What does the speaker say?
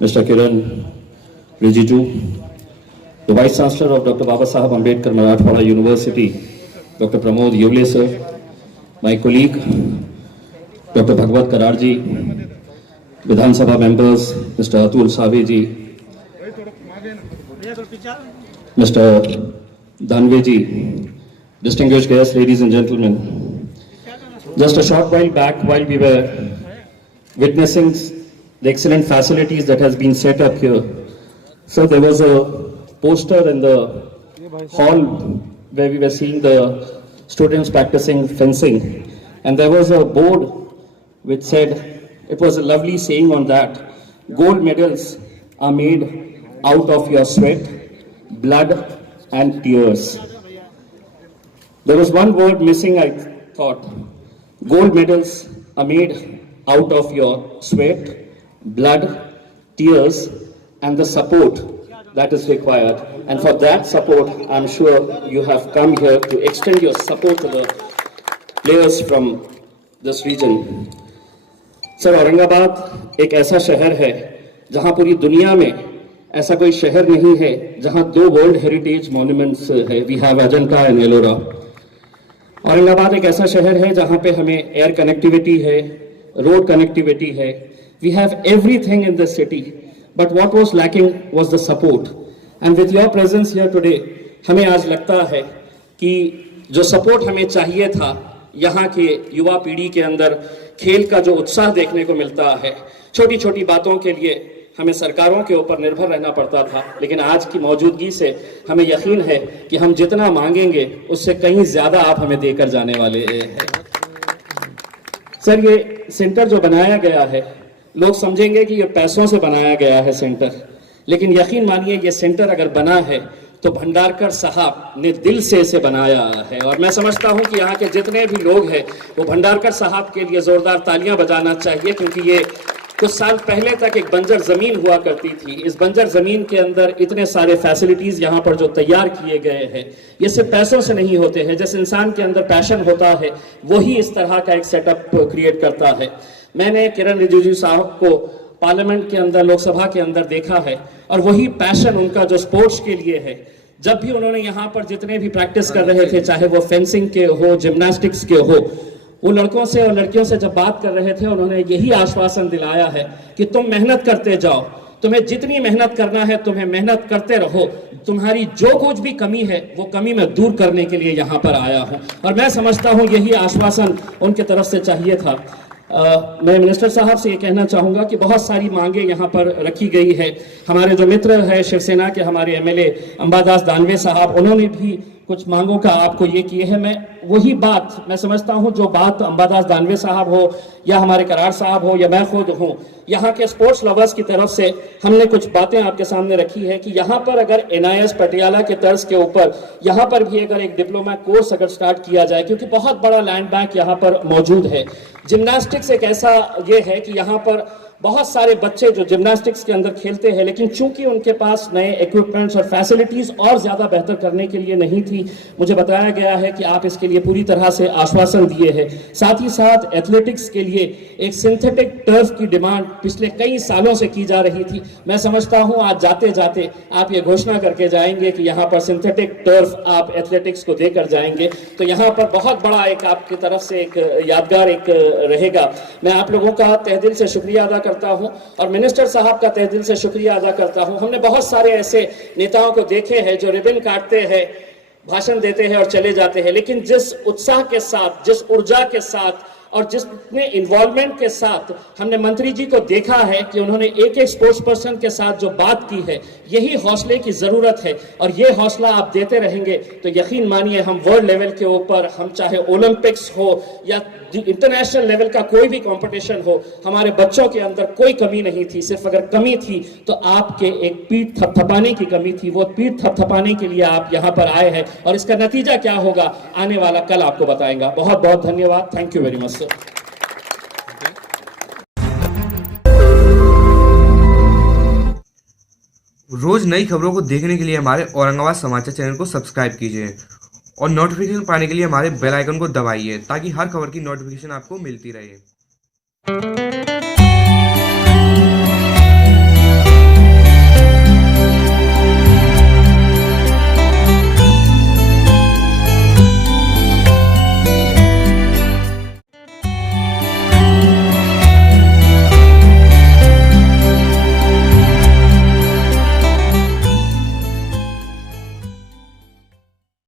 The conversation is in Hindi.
Mr. Kiran Rijiju, the Vice Chancellor of Dr. Baba Saheb Ambedkar Marathwada University, Dr. Pramod Yevle sir, my colleague, Dr. Bhagwat Kararji, Vidhan Sabha members, Mr. Atul Saveji, Mr. Danveji, distinguished guests, ladies and gentlemen. Just a short while back, while we were witnessing the excellent facilities that has been set up here, so there was a poster in the hall where we were seeing the students practicing fencing, and there was a board which said, it was a lovely saying on that, gold medals are made out of your sweat, blood and tears. There was one word missing, I thought. Gold medals are made out of your sweat, blood, tears and the support that is required. And for that support, I'm sure you have come here to extend your support to the players from this region. Sir, Aurangabad एक ऐसा शहर है जहां पूरी दुनिया में ऐसा कोई शहर नहीं है जहां 2 वर्ल्ड हेरिटेज मॉन्यूमेंट्स है. We have Ajanta and Ellora. Aurangabad एक ऐसा शहर है जहां पे हमें एयर कनेक्टिविटी है, रोड कनेक्टिविटी है. We have everything in the city, but what was lacking was the support. And with your presence here today, हमें आज लगता है कि जो सपोर्ट हमें चाहिए था, यहाँ के युवा पीढ़ी के अंदर खेल का जो उत्साह देखने को मिलता है, छोटी छोटी बातों के लिए हमें सरकारों के ऊपर निर्भर रहना पड़ता था, लेकिन आज की मौजूदगी से हमें यकीन है कि हम जितना मांगेंगे उससे कहीं ज्यादा आप हमें देकर जाने वाले हैं. सर, ये सेंटर जो बनाया गया है, लोग समझेंगे कि ये पैसों से बनाया गया है सेंटर, लेकिन यकीन मानिए ये सेंटर अगर बना है तो भंडारकर साहब ने दिल से इसे बनाया है. और मैं समझता हूं कि यहाँ के जितने भी लोग हैं वो भंडारकर साहब के लिए जोरदार तालियां बजाना चाहिए, क्योंकि ये कुछ साल पहले तक एक बंजर जमीन हुआ करती थी. इस बंजर जमीन के अंदर इतने सारे फैसिलिटीज यहाँ पर जो तैयार किए गए हैं, ये सिर्फ पैसों से नहीं होते हैं. जिस इंसान के अंदर पैशन होता है वही इस तरह का एक सेटअप क्रिएट करता है. मैंने किरण रिजिजू साहब को पार्लियामेंट के अंदर, लोकसभा के अंदर देखा है, और वही पैशन उनका जो स्पोर्ट्स के लिए है. जब भी उन्होंने यहाँ पर जितने भी प्रैक्टिस कर रहे थे, चाहे वो फेंसिंग के हो, जिम्नास्टिक्स के हो, वो लड़कों से और लड़कियों से जब बात कर रहे थे, उन्होंने यही आश्वासन दिलाया है कि तुम मेहनत करते जाओ, तुम्हें जितनी मेहनत करना है तुम्हें मेहनत करते रहो, तुम्हारी जो कुछ भी कमी है वो कमी मैं दूर करने के लिए यहाँ पर आया हूँ. और मैं समझता हूँ यही आश्वासन उनके तरफ से चाहिए था. मैं मिनिस्टर साहब से ये कहना चाहूँगा कि बहुत सारी मांगे यहाँ पर रखी गई है. हमारे जो मित्र है शिवसेना के, हमारे एमएलए अंबादास दानवे साहब, उन्होंने भी कुछ मांगों का आपको ये किए हैं. मैं वही बात, मैं समझता हूँ जो बात अंबादास दानवे साहब हो या हमारे करार साहब हो या मैं खुद हूँ, यहाँ के स्पोर्ट्स लवर्स की तरफ से हमने कुछ बातें आपके सामने रखी है कि यहाँ पर अगर एनआईएस पटियाला के तर्ज के ऊपर यहाँ पर भी अगर एक डिप्लोमा कोर्स अगर स्टार्ट किया जाए, क्योंकि बहुत बड़ा लैंड बैंक यहाँ पर मौजूद है. जिम्नास्टिक्स एक ऐसा ये है कि यहाँ पर बहुत सारे बच्चे जो जिम्नास्टिक्स के अंदर खेलते हैं, लेकिन चूंकि उनके पास नए इक्विपमेंट्स और फैसिलिटीज और ज्यादा बेहतर करने के लिए नहीं थी, मुझे बताया गया है कि आप इसके लिए पूरी तरह से आश्वासन दिए हैं. साथ ही साथ एथलेटिक्स के लिए एक सिंथेटिक टर्फ की डिमांड पिछले कई सालों से की जा रही थी. मैं समझता हूं आज जाते जाते आप ये घोषणा करके जाएंगे कि यहाँ पर सिंथेटिक टर्फ आप एथलेटिक्स को देकर जाएंगे, तो यहाँ पर बहुत बड़ा एक आपकी तरफ से एक यादगार एक रहेगा. मैं आप लोगों का तहे दिल से शुक्रिया अदा करता हूं और मिनिस्टर साहब का तहे दिल से शुक्रिया अदा करता हूं. हमने बहुत सारे ऐसे नेताओं को देखे हैं जो रिबन काटते हैं, भाषण देते हैं और चले जाते हैं, लेकिन जिस उत्साह के साथ, जिस ऊर्जा के साथ और जिसने इन्वॉल्वमेंट के साथ हमने मंत्री जी को देखा है कि उन्होंने एक एक स्पोर्ट्स पर्सन के साथ जो बात की है, यही हौसले की जरूरत है. और ये हौसला आप देते रहेंगे तो यकीन मानिए हम वर्ल्ड लेवल के ऊपर, हम चाहे ओलंपिक्स हो या इंटरनेशनल लेवल का कोई भी कंपटीशन हो, हमारे बच्चों के अंदर कोई कमी नहीं थी. सिर्फ अगर कमी थी तो आपके एक पीठ थपथपाने की कमी थी. वो पीठ थपथपाने के लिए आप यहाँ पर आए हैं और इसका नतीजा क्या होगा आने वाला कल आपको बताएगा. बहुत बहुत धन्यवाद. Thank you very much sir. रोज नई खबरों को देखने के लिए हमारे औरंगाबाद समाचार चैनल को सब्सक्राइब कीजिए और नोटिफिकेशन पाने के लिए हमारे बेल आइकन को दबाइए ताकि हर खबर की नोटिफिकेशन आपको मिलती रहे.